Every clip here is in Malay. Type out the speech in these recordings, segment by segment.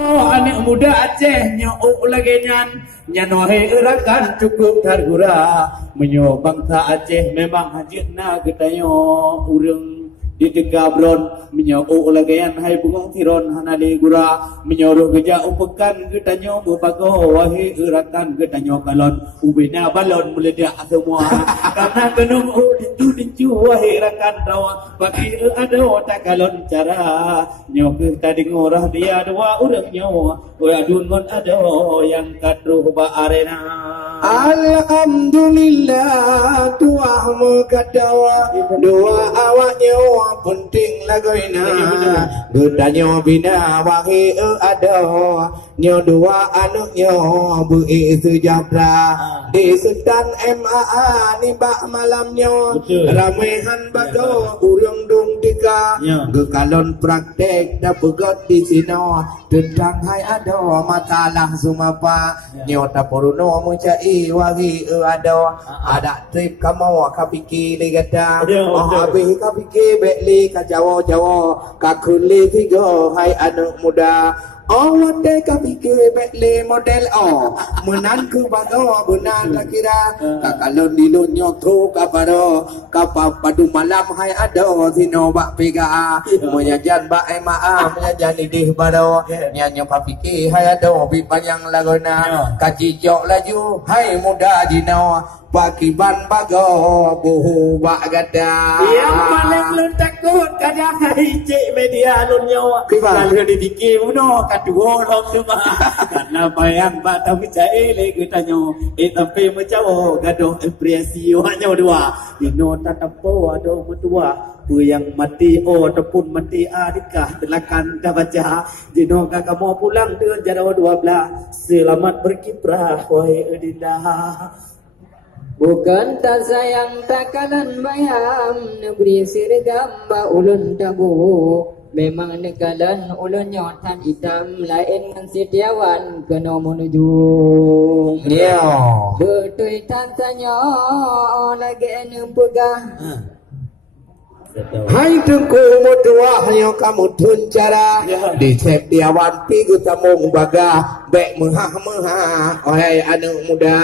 Oh, anak muda Aceh nyok lagi nyan nohe erakan cukup targura menyo bangsa Aceh memang hajitna getanyo urang di Tegabron menyo lagayan hai bungong tiron hanali gura menyoruh geja umpekan getanyo berbago wahi erakan getanyo kalon ubina balon meledak semua karena kenung dincu wahi erakan rawa bagi ada tak kalon cara nyok tadi ngorah dia dua urang nyawa adun ngon ada yang kadruh ba arena. Alhamdulillah tuah mengadawa dua awaknya penting lagoina gedanya bina wangi ada nyo dua anaknya bui sejahtera di setan MAA ni bak malamnya ramehan bago urang dung tiga gekalon praktek dah pegot di sino tentang hai ada matalah sumapa nyo taporuno mencai wangi ada trip kamu kapiki legata habis kapiki bekli ka Jawa ka kuli tiga hai anak muda wate kapiki bekli model menan ku bago benar tak kira kakalon dilun nyoto kaparo kapadu malam hai ada sino bak pega menyajan bak MAA menyajan idih baro nyanyo kapiki hai ada bi panjang lagona kacicok laju hai muda dino pakiban bago buhu bak gada yang paling lun takut kadang hari cik media lun nyawa kalau dipikir uno kadua orang cuma karena bayang bak tapi cai lagi tanyo tapi macam gaduh impresi hanya dua dino tatapo ada berdua yang mati ataupun mati adikah telakan dah baca dino kakak mau pulang dengan jarak 12 selamat berkiprah wahai adinda. Bukan tak sayang takalan bayam negeri sirgam ba ulun tabu memang nekalan ulun nyotan hitam lain setiawan kena menuju betul tantanya lagi nempegah hai tengku mutua yang kamu tuncara di cek diawan pigu tamung baga bek mehah wahai anak muda.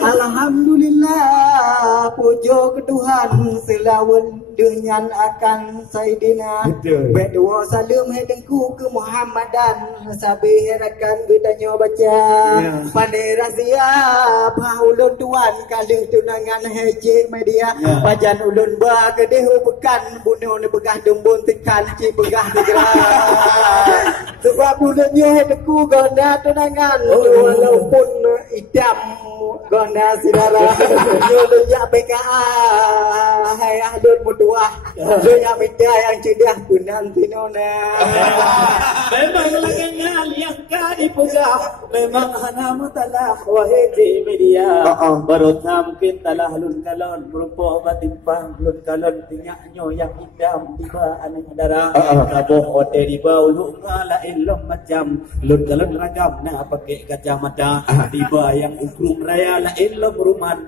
Alhamdulillah pujo ke Tuhan selawan dengan akan Saidina berdua salam hedengku ke Muhammadan sabi herakan gedanya baca pandai razia paulun tuan kali tunangan hece media bajan ulun ba gedeh bekan bunuh ne begah dumbun tekan ci begah digerak sebab ulunnya hedengku gonda tunangan walaupun idam gonda saudara ulunnya PKA hai ahdun mutuah ulunnya media yang cedah kunan tinona memang laganya yang kadi pegah memang hana mutalah wahai di media baru mungkin talah lun kalon berupa batimpang lun kalon tinyaknyo yang idam tiba anak darah kaboh ote tiba ulu ngalain lom macam lun kalon ragam nah pakai kacamata tiba yang ukrum raya lain lom ruman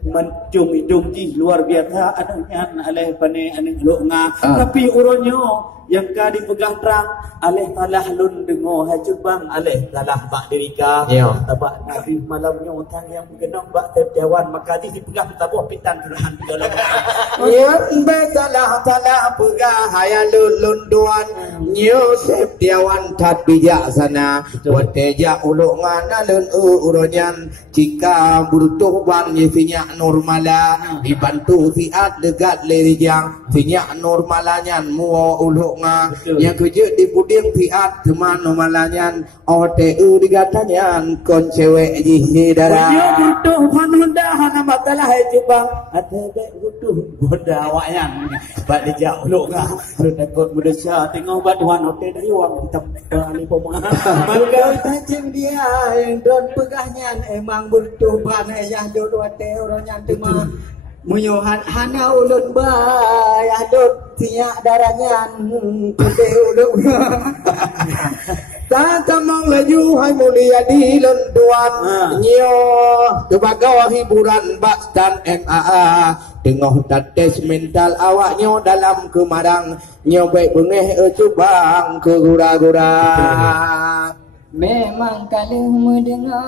mencung hidung ji luar biasa anaknya aleh pane anak lunga tapi uronyo yang ka dipegang terang aleh talah lun dengo hajut bang aleh talah bak dirika tabak nabi malamnya utang yang genong bak terjawan maka dipegang tabuh pitan terahan dalam be talah pegah hayal lun duan Yosef diawan tat bijaksana wateja ulungan lun uronyan jika butuh bang yesinya normala dibantu siat dekat lerijang sinya normalanyan muo ulunga yang kerja di puding siat teman normalanyan OTU digatanyan kon cewek jihi darah dia butuh panunda hana matalah jubang ate be butuh goda wayan bak dia ulunga lu takut muda tengok baduan hotel dari wang tempat ni pemah maka tajam dia yang don pegahnya emang butuh banai yang don wate orangnya tema Muyohan hana ulun bay adut tiak darahnya kude ulun Tak tamang laju hai mulia di lenduan nyo kebaga hiburan Bakstan MAA tengah tates mental awaknya dalam kemarang nyo baik bengeh cubang ke gura-gura Memang kalau mendengar